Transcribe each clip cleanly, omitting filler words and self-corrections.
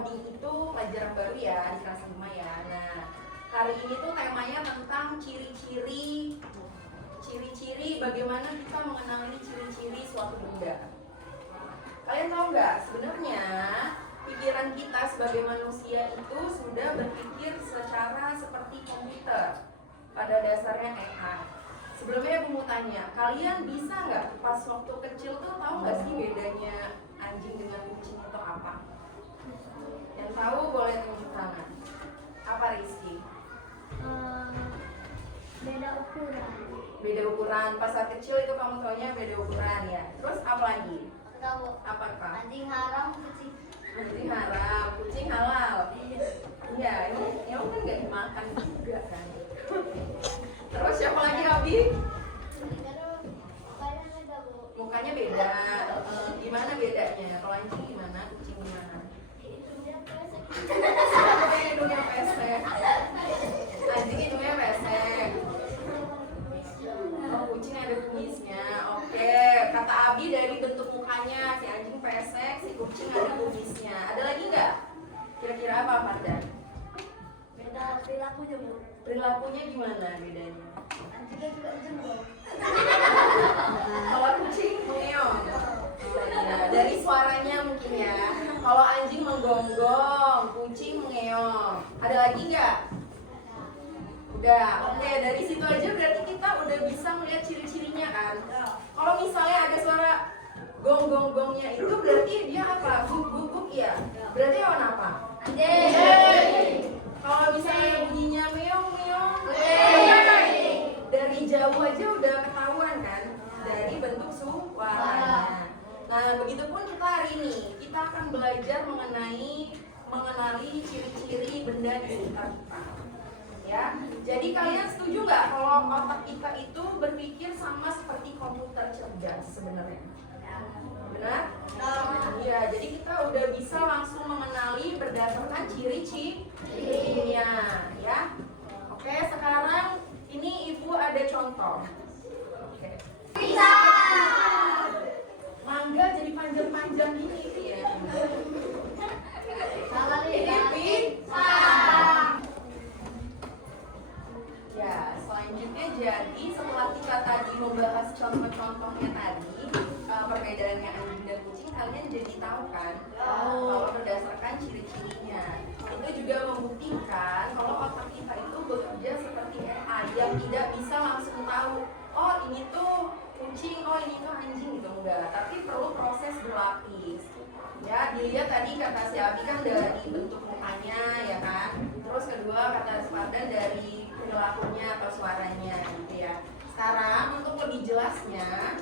coding itu pelajaran baru ya di kelas 5 ya. Nah, hari ini tuh temanya tentang ciri-ciri bagaimana kita mengenali ciri-ciri suatu benda. Kalian tahu nggak, sebenarnya pikiran kita sebagai manusia itu sudah berpikir secara seperti komputer. Pada dasarnya AI. Sebelumnya aku mau tanya, kalian bisa nggak pas waktu kecil tuh tahu nggak sih bedanya anjing dengan kucing itu apa? Yang tahu boleh tunjuk tangan. Apa Rizky? Beda ukuran. Beda ukuran. Pas saat kecil itu kamu taunya beda ukuran ya. Terus apa lagi? Tahu. Apa Kak? Anjing haram, kucing. Anjing haram, kucing halal. Iya, ini kan nggak dimakan juga kan. Terus siapa lagi Abi? Mukanya beda. Gimana bedanya? Kalau anjing gimana? Kucing gimana? Hidungnya pesek. Anjing hidungnya pesek. Oh, kucing ada kumisnya. Oke, kata Abi dari bentuk mukanya si anjing pesek, si kucing ada kumisnya. Ada lagi nggak? Kira-kira apa Fardan? Beda perilakunya, Bu. Perilakunya gimana bedanya? Anjingnya juga jenggot. Kalau kucing ngeong. Ya, dari suaranya mungkin ya. Kalau anjing menggonggong, kucing mengeong. Ada lagi nggak? Udah. Oke, dari situ aja berarti kita udah bisa melihat ciri-cirinya kan. Kalau misalnya ada suara gong-gong-gongnya itu berarti dia apa? Guk-guk-guk ya. Berarti hewan apa? Anjing. Kalau misalnya bunyinya meong-meong, dari jauh aja udah ketahuan kan dari bentuk suaranya. Nah, begitupun kita hari ini kita akan belajar mengenali ciri-ciri benda di sekitar kita. Ya, jadi kalian setuju nggak kalau otak kita itu berpikir sama seperti komputer cerdas sebenarnya? Benar? Iya, jadi kita udah bisa langsung mengenali berdasarkan ciri-cirinya, ya. Oke, sekarang ini Ibu ada contoh. Oke. Mangga jadi panjang-panjang gini ya. Ini pisang. Ya, selanjutnya jadi setelah kita tadi membahas contoh-contohnya tadi, perbedaannya anjing dan kucing, kalian jadi tahu kan kalau berdasarkan ciri-cirinya. Itu juga membuktikan kalau otak kita itu bekerja seperti AI yang tidak bisa langsung tahu, oh ini tuh kucing, oh ini tuh anjing gitu, enggak. Tapi perlu proses berlapis. Ya, dilihat tadi kata si Abi kan dari bentuk mukanya ya kan. Terus kedua kata Fardan dari perilakunya atau suaranya gitu ya. Sekarang untuk lebih jelasnya,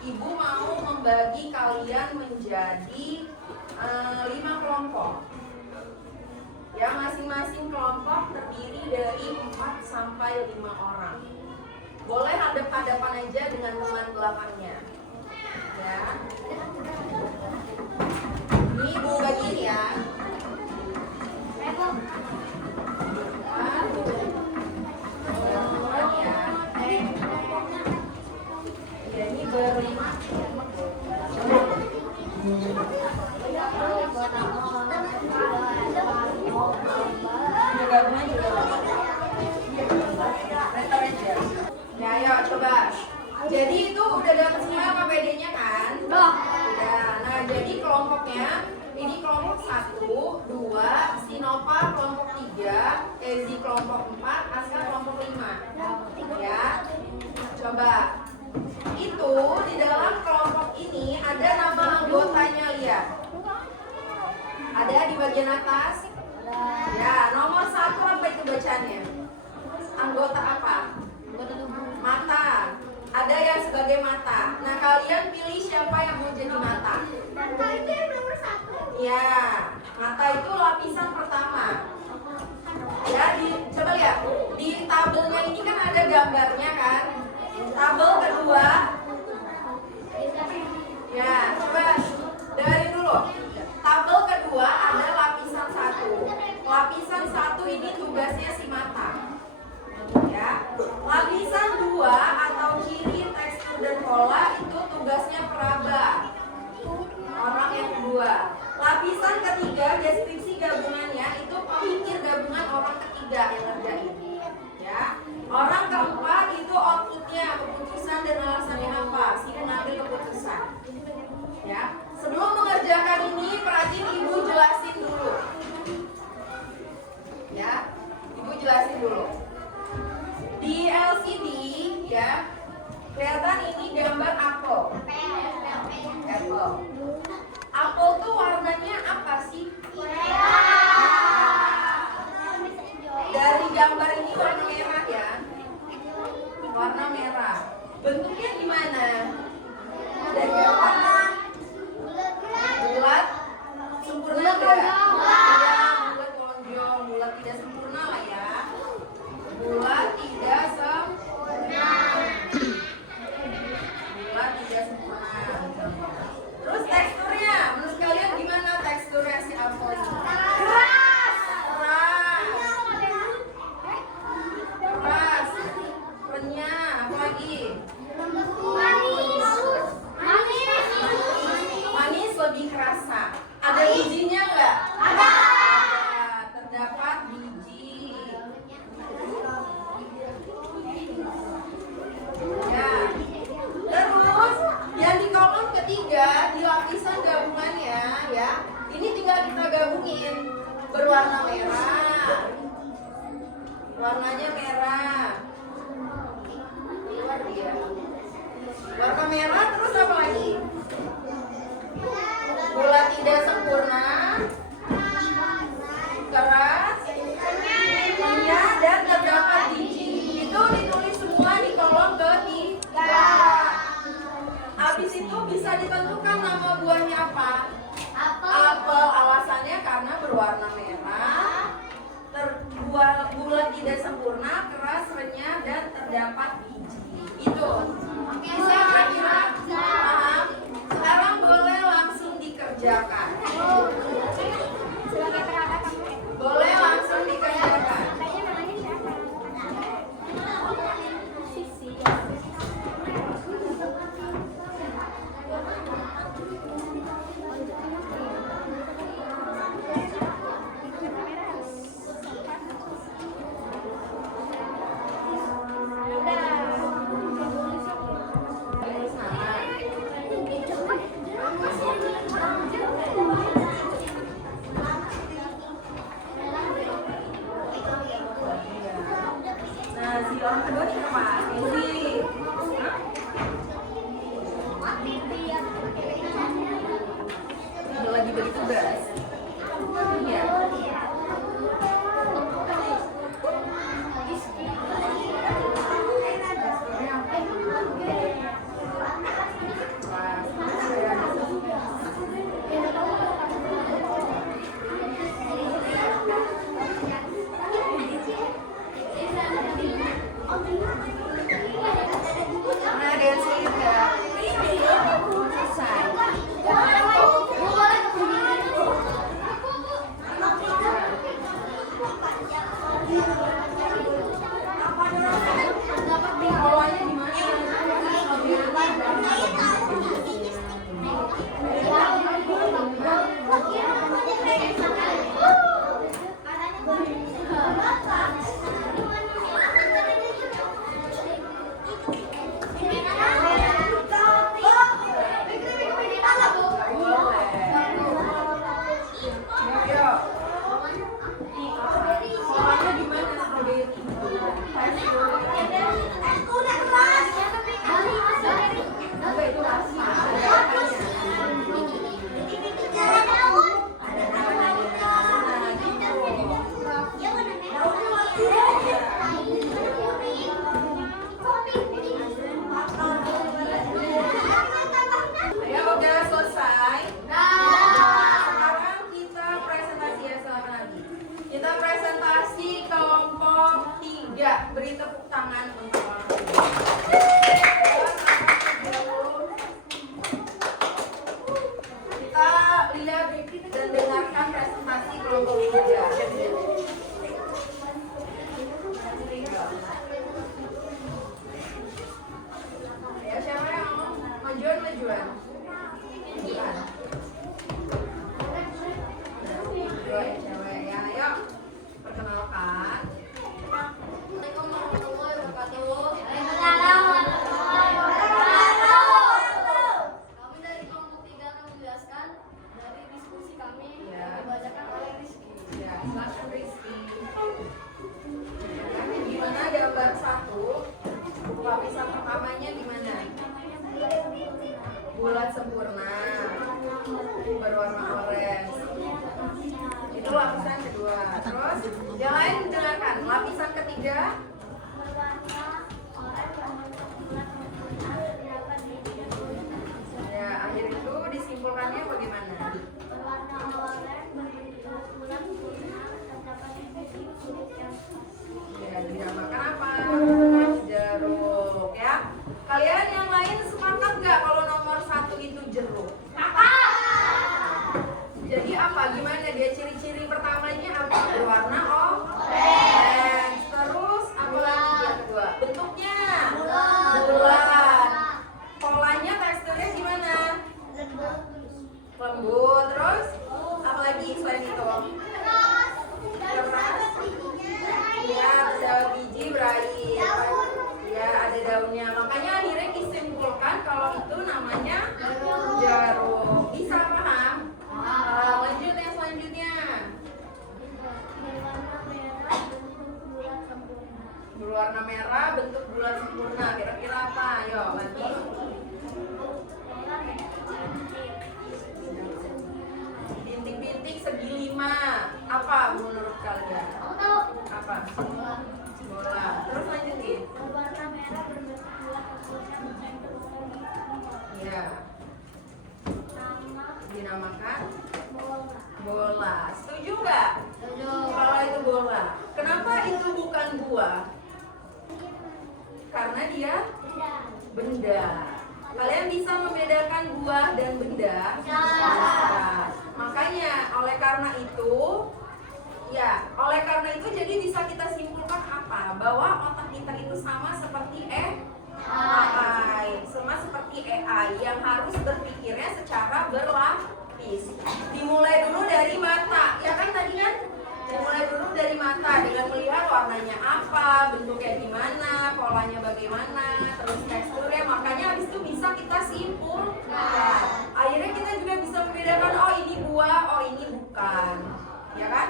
Ibu mau membagi kalian menjadi 5 kelompok. Ya, masing-masing kelompok terdiri dari 4 sampai 5 orang. Boleh hadap-hadapan aja dengan teman belakangnya. Ya. Ini Ibu bagiin ya. Ya, ini berlima. Gabungan juga. Ya, ayo coba. Jadi itu udah dapat semua KPD-nya kan? Udah. Nah, jadi kelompoknya ini kelompok 1, 2, Sinova kelompok 3, Ezi kelompok 4, Aska kelompok 5. Ya. Coba. Itu di dalam kelompok ini ada nama anggotanya, lihat. Ada di bagian atas? Ya, nomor 1 apa itu bacaannya? Anggota apa? Mata. Ada yang sebagai mata. Nah, kalian pilih siapa yang mau jadi mata? Mata itu yang nomor 1. Ya, mata itu lapisan pertama. Ya, coba lihat. Di tabelnya ini kan ada gambarnya kan? Tabel kedua. Ya, coba dari dulu. Tabel kedua ada lapisan 1. Lapisan 1 ini tugasnya si mata. Ya. Lapisan 2 atau ciri, tekstur dan pola itu tugasnya peraba. Orang yang kedua. Lapisan ketiga deskripsi ini gambar apel. Apple. Apel tuh warnanya apa sih? Dari gambar ini warna merah ya. Warna merah. Bentuknya gimana? Dari gambar. Bulat, sempurna enggak? Ya, bulat lonjong, bulat tidak sempurna lah ya. Bulat tidak sempurna. Bulat tidak sempurna. Terus teksturnya, menurut kalian gimana teksturnya si apel ini? Keras. Keras. Renyah, apa lagi? Manis lebih kerasa. Ada bijinya nggak? Ada. Terdapat biji. Ya. Terus yang di kolom ketiga di lapisan gabungannya ya. Ini tinggal kita gabungin berwarna merah. Warnanya merah. Keluar dia. Warna merah terus apa lagi? Bulat tidak sempurna, keras, renyah dan terdapat biji. Itu ditulis semua di kolom ketiga. Habis itu bisa ditentukan nama buahnya apa? Apel. Alasannya karena berwarna merah, bulat tidak sempurna, keras, renyah dan terdapat biji. Itu. Bisa kira-kira? Paham? Sekarang boleh langsung dikerjakan. Boleh langsung dikerjakan. Nah, si orang kedua siapa? Ini. Dia lagi bagi tugas. Iya. Nah, ada yang sulit nggak? Selesai. Awalnya Ya udah selesai. Sekarang kita presentasi ya selama lagi. Kita presentasi kelompok 3. Beri tepuk tangan untuk kelompok 3. Kita lihat dan dengarkan presentasi kelompok 3. Ya, siapa yang mau majuan? Majuan. Dua ya cewek ya, ayo perkenalkan. Assalamualaikum warahmatullahi wabarakatuh. Kami dari kelompok 3 akan menjelaskan dari diskusi kami yang dibacakan oleh Rizky. Ya, silakan Rizky. Gimana gambar 1? Lapisan pertamanya gimana? bulat sempurna, berwarna orange. Itu lapisan kedua. Terus yang lain dengarkan. Lapisan ketiga. Ya, akhir itu disimpulkannya bagaimana? Ya, dinamakan apa? Jeruk, ya. Kalian yang lain sepakat nggak kalau nomor 1 itu jeruk? Jadi apa? Gimana dia ciri-ciri pertamanya apa? Berwarna orange. Terus apa lagi yang kedua? Bentuknya bulat. Polanya, teksturnya gimana? Lembut. Terus apa lagi selain itu? Keras. Iya, ada biji berai. Ya, ada daunnya. Makanya akhirnya disimpulkan kalau itu namanya jeruk. Bisa paham? Lanjut yang selanjutnya. Berwarna merah, bentuk bulat sempurna. Kira-kira apa? Ayo, lagi. Bintik-bintik segi 5. Apa menurut kalian? Apa? Bola. Terus lanjutin. Ya. Dinamakan bola. Setuju nggak? Kalau itu bola. Kenapa itu bukan buah? Karena dia benda. Kalian bisa membedakan buah dan benda? Bisa. Makanya oleh karena itu jadi bisa kita simpulkan apa? Bahwa otak kita itu sama seperti AI, sama seperti AI yang harus berpikirnya secara berlapis. Dimulai dulu dari mata, ya kan tadi kan? Dimulai dulu dari mata dengan melihat warnanya apa, bentuknya gimana, polanya bagaimana, terus teksturnya. Makanya habis itu bisa kita simpulkan. Akhirnya kita juga bisa membedakan, oh ini buah, oh ini bukan, ya kan?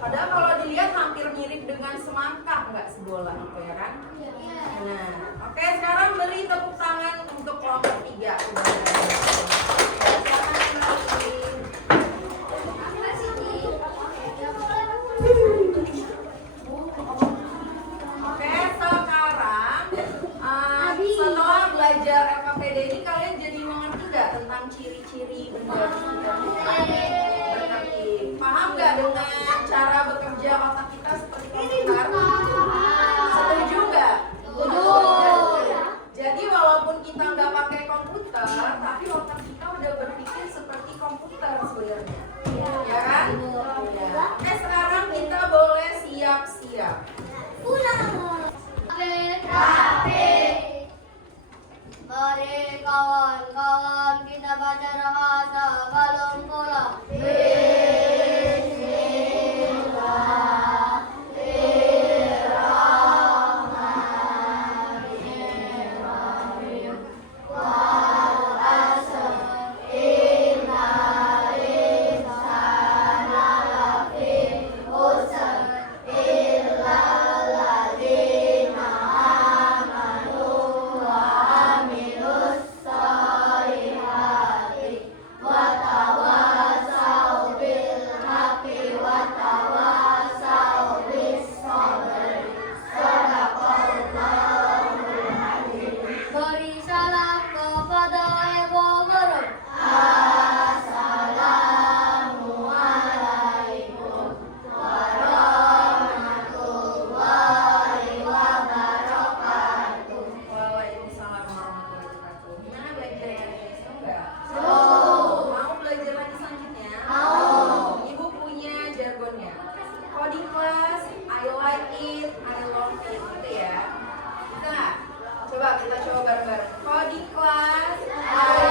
Padahal kalau dilihat hampir mirip dengan semangka, nggak sebola gitu ya kan? Nah, oke, sekarang beri tepuk tangan untuk kelompok 3. Silakan kembali. Oke, sekarang setelah belajar FKPD ini kalian jadi mengerti nggak tentang ciri-ciri benda? Paham nggak dengan cara bekerja otak kita seperti komputer? Setuju nggak? Jadi walaupun kita nggak pakai komputer, tapi otak kita udah berpikir seperti komputer sebenarnya, ya kan? Ya. Oke, sekarang kita boleh siap-siap. Mari kawan-kawan kita baca rahasa balon bola. Beri salam kepada Ibu Guru. Assalamualaikum warahmatullahi wabarakatuh. Waalaikumsalam warahmatullahi wabarakatuh. Gimana belajar yang ini? Seru nggak? Mau belajar lagi selanjutnya? Ibu punya jargonnya. Coding class, I like it, I love it, gitu ya. Bisa nggak? Coba kita coba bareng-bareng. Coding class, I